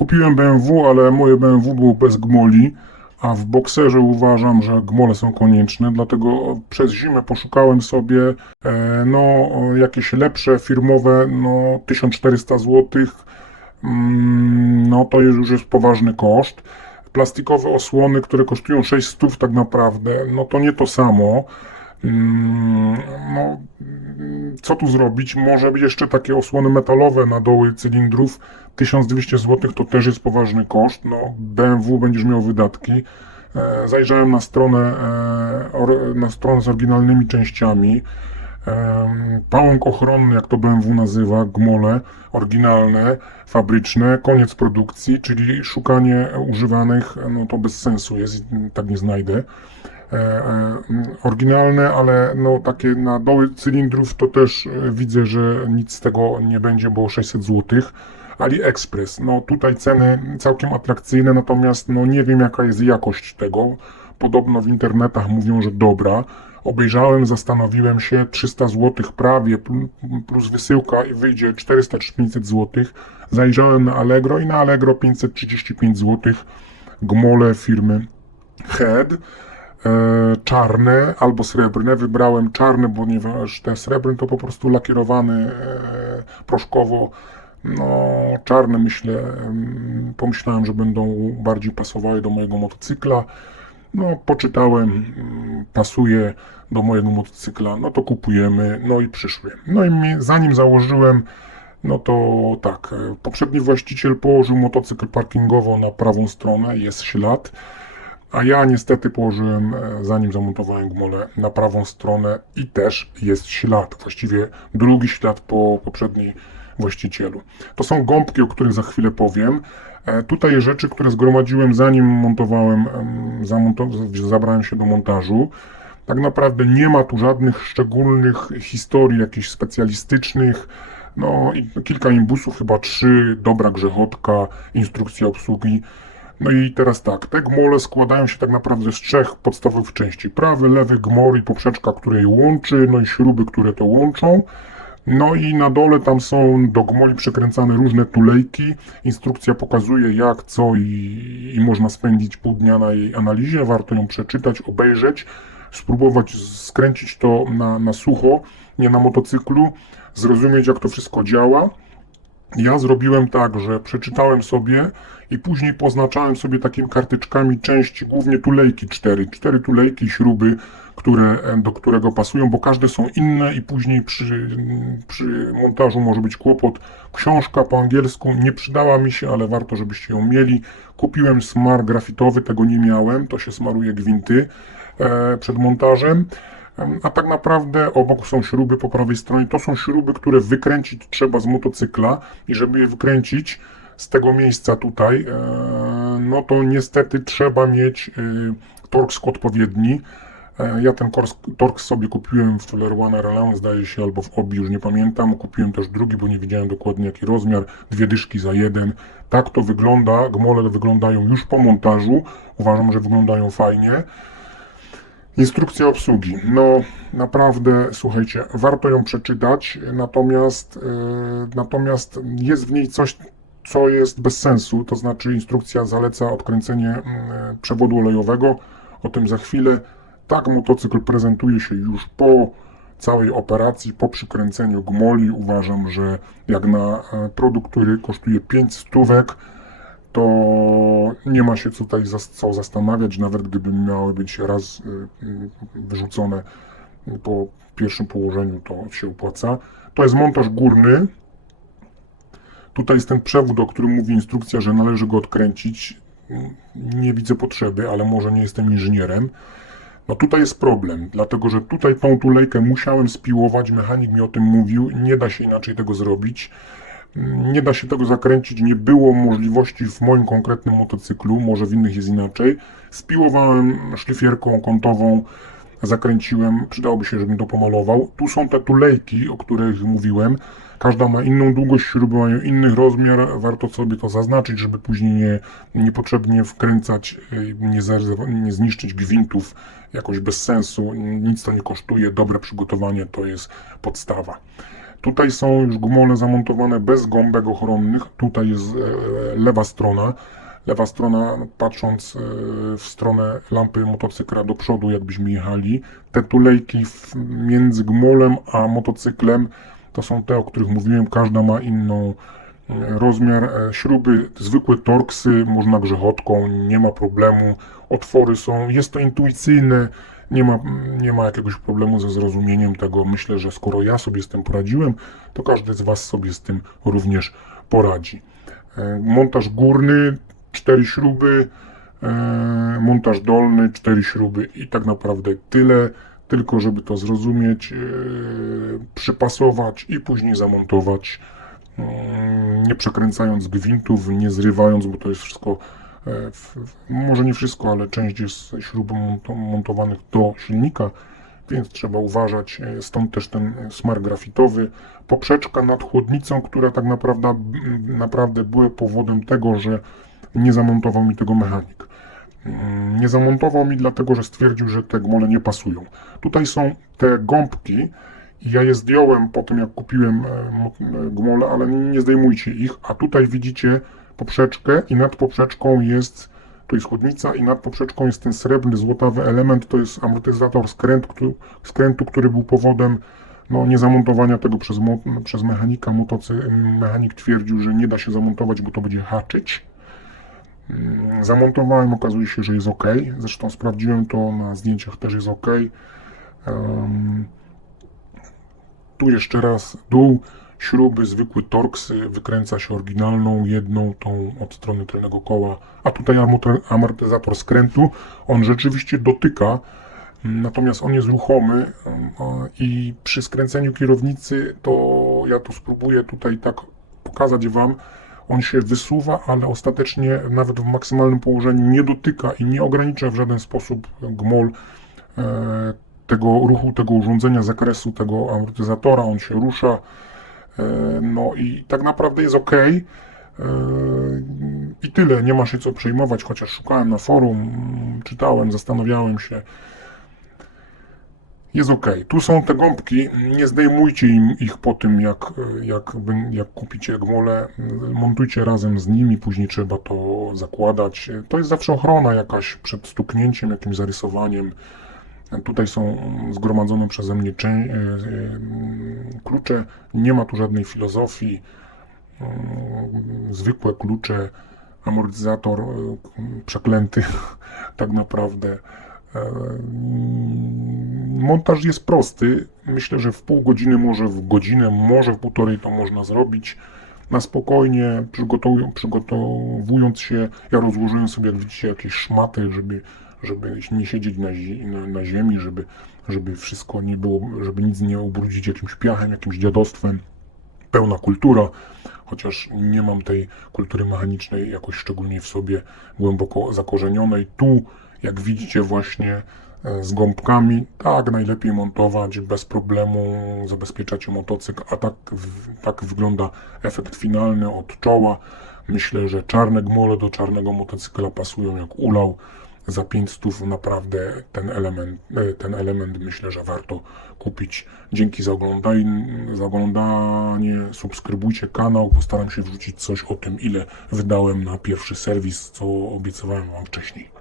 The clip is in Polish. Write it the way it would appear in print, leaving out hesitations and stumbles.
Kupiłem BMW, ale moje BMW było bez gmoli, a w Boxerze uważam, że gmole są konieczne, dlatego przez zimę poszukałem sobie jakieś lepsze firmowe, 1400 zł, no to już jest poważny koszt. Plastikowe osłony, które kosztują 600 tak naprawdę, no to nie to samo. No, co tu zrobić? Może być jeszcze takie osłony metalowe na doły cylindrów. 1200 zł to też jest poważny koszt. No, BMW będziesz miał wydatki. Zajrzałem na stronę z oryginalnymi częściami. Pałąk ochronny, jak to BMW nazywa, gmole oryginalne, fabryczne, koniec produkcji, czyli szukanie używanych, no to bez sensu jest, tak nie znajdę. Oryginalne, ale no takie na doły cylindrów to też widzę, że nic z tego nie będzie, bo 600 zł. AliExpress, no tutaj ceny całkiem atrakcyjne, natomiast no nie wiem jaka jest jakość tego. Podobno w internetach mówią, że dobra. Obejrzałem, zastanowiłem się, 300 zł prawie plus wysyłka i wyjdzie 400 czy 500 zł. Zajrzałem na Allegro i na Allegro 535 zł. Gmole firmy Head. Czarne albo srebrne. Wybrałem czarne, ponieważ te srebrne to po prostu lakierowane proszkowo. No, czarne pomyślałem, że będą bardziej pasowały do mojego motocykla. No, poczytałem, pasuje do mojego motocykla, no to kupujemy, no i przyszły. No i zanim założyłem, no to tak, poprzedni właściciel położył motocykl parkingowo na prawą stronę, jest ślad, a ja niestety położyłem, zanim zamontowałem gumolę, na prawą stronę i też jest ślad, właściwie drugi ślad po poprzedniej właścicielu. To są gąbki, o których za chwilę powiem. Tutaj rzeczy, które zgromadziłem zanim montowałem, zabrałem się do montażu. Tak naprawdę nie ma tu żadnych szczególnych historii, jakichś specjalistycznych. No i kilka imbusów, chyba 3, dobra grzechotka, instrukcja obsługi. No i teraz tak, te gmole składają się tak naprawdę z 3 podstawowych części. Prawy, lewy gmol i poprzeczka, które je łączy, no i śruby, które to łączą. No i na dole tam są do gmoli przykręcane różne tulejki. Instrukcja pokazuje jak, co i można spędzić pół dnia na jej analizie. Warto ją przeczytać, obejrzeć, spróbować skręcić to na sucho, nie na motocyklu, zrozumieć jak to wszystko działa. Ja zrobiłem tak, że przeczytałem sobie i później poznaczałem sobie takimi kartyczkami części, głównie tulejki 4 tulejki, śruby, do którego pasują, bo każde są inne i później przy montażu może być kłopot. Książka po angielsku nie przydała mi się, ale warto, żebyście ją mieli. Kupiłem smar grafitowy, tego nie miałem, to się smaruje gwinty przed montażem. A tak naprawdę obok są śruby po prawej stronie. To są śruby, które wykręcić trzeba z motocykla i żeby je wykręcić z tego miejsca tutaj, no to niestety trzeba mieć torx odpowiedni. Ja ten torx sobie kupiłem w Leroy Merlin, zdaje się, albo w Obi, już nie pamiętam. Kupiłem też drugi, bo nie wiedziałem dokładnie jaki rozmiar. 2 dyszki za 1. Tak to wygląda. Gmole wyglądają już po montażu. Uważam, że wyglądają fajnie. Instrukcja obsługi. No naprawdę, słuchajcie, warto ją przeczytać, natomiast jest w niej coś, co jest bez sensu, to znaczy instrukcja zaleca odkręcenie przewodu olejowego, o tym za chwilę. Tak motocykl prezentuje się już po całej operacji, po przykręceniu gmoli. Uważam, że jak na produkt, który kosztuje 5 stówek, to nie ma się tutaj co zastanawiać, nawet gdyby miały być raz wyrzucone po pierwszym położeniu, to się opłaca. To jest montaż górny. Tutaj jest ten przewód, o którym mówi instrukcja, że należy go odkręcić. Nie widzę potrzeby, ale może nie jestem inżynierem. No tutaj jest problem, dlatego że tutaj tą tulejkę musiałem spiłować, mechanik mi o tym mówił, nie da się inaczej tego zrobić. Nie da się tego zakręcić, nie było możliwości w moim konkretnym motocyklu, może w innych jest inaczej. Spiłowałem szlifierką kątową, zakręciłem, przydałoby się, żebym to pomalował. Tu są te tulejki, o których mówiłem. Każda ma inną długość, śruby mają inny rozmiar, warto sobie to zaznaczyć, żeby później niepotrzebnie wkręcać, nie zniszczyć gwintów jakoś bez sensu. Nic to nie kosztuje, dobre przygotowanie to jest podstawa. Tutaj są już gumole zamontowane bez gąbek ochronnych. Tutaj jest lewa strona. Lewa strona, patrząc w stronę lampy motocykla do przodu, jakbyśmy jechali. Te tulejki między gmolem a motocyklem to są te, o których mówiłem. Każda ma inną rozmiar. Śruby, zwykłe torksy, można grzechotką, nie ma problemu. Otwory są, jest to intuicyjne. Nie ma jakiegoś problemu ze zrozumieniem tego. Myślę, że skoro ja sobie z tym poradziłem, to każdy z Was sobie z tym również poradzi. Montaż górny, 4 śruby, montaż dolny, 4 śruby i tak naprawdę tyle. Tylko żeby to zrozumieć, przypasować i później zamontować, nie przekręcając gwintów, nie zrywając, bo to jest wszystko, może nie wszystko, ale część jest śrub montowanych do silnika, więc trzeba uważać. Stąd też ten smar grafitowy. Poprzeczka nad chłodnicą, która tak naprawdę była powodem tego, że nie zamontował mi tego mechanik. Nie zamontował mi dlatego, że stwierdził, że te gmole nie pasują. Tutaj są te gąbki i ja je zdjąłem po tym, jak kupiłem gmole, ale nie zdejmujcie ich. A tutaj widzicie poprzeczkę i nad poprzeczką to jest chłodnica i nad poprzeczką jest ten srebrny, złotawy element, to jest amortyzator skrętu, który był powodem niezamontowania tego przez mechanika. Mechanik twierdził, że nie da się zamontować, bo to będzie haczyć. Zamontowałem, okazuje się, że jest ok. Zresztą sprawdziłem to na zdjęciach, też jest ok. Tu jeszcze raz dół, śruby, zwykły torksy, wykręca się oryginalną, jedną, tą od strony tylnego koła, a tutaj amortyzator skrętu, on rzeczywiście dotyka, natomiast on jest ruchomy i przy skręceniu kierownicy, to ja to spróbuję tutaj tak pokazać Wam, on się wysuwa, ale ostatecznie nawet w maksymalnym położeniu nie dotyka i nie ogranicza w żaden sposób gmol tego ruchu, tego urządzenia, zakresu tego amortyzatora, on się rusza, no i tak naprawdę jest ok. I tyle, nie ma się co przejmować, chociaż szukałem na forum, czytałem, zastanawiałem się. Jest ok. Tu są te gąbki, nie zdejmujcie ich po tym, jak kupicie gmole, montujcie razem z nimi, później trzeba to zakładać. To jest zawsze ochrona jakaś przed stuknięciem, jakimś zarysowaniem. Tutaj są zgromadzone przeze mnie klucze, nie ma tu żadnej filozofii, zwykłe klucze, amortyzator przeklęty tak naprawdę. Montaż jest prosty, myślę, że w pół godziny, może w godzinę, może w półtorej to można zrobić. Na spokojnie, przygotowując się, ja rozłożyłem sobie, jak widzicie, jakieś szmaty, żeby nie siedzieć na ziemi, żeby wszystko nie było, żeby nic nie ubrudzić jakimś piachem, jakimś dziadostwem. Pełna kultura, chociaż nie mam tej kultury mechanicznej jakoś szczególnie w sobie głęboko zakorzenionej. Tu, jak widzicie, właśnie z gąbkami, tak najlepiej montować, bez problemu zabezpieczacie motocykl, a tak wygląda efekt finalny od czoła. Myślę, że czarne gmole do czarnego motocykla pasują jak ulał. Za 500 naprawdę ten element myślę, że warto kupić. Dzięki za oglądanie, subskrybujcie kanał, postaram się wrzucić coś o tym, ile wydałem na pierwszy serwis, co obiecywałem Wam wcześniej.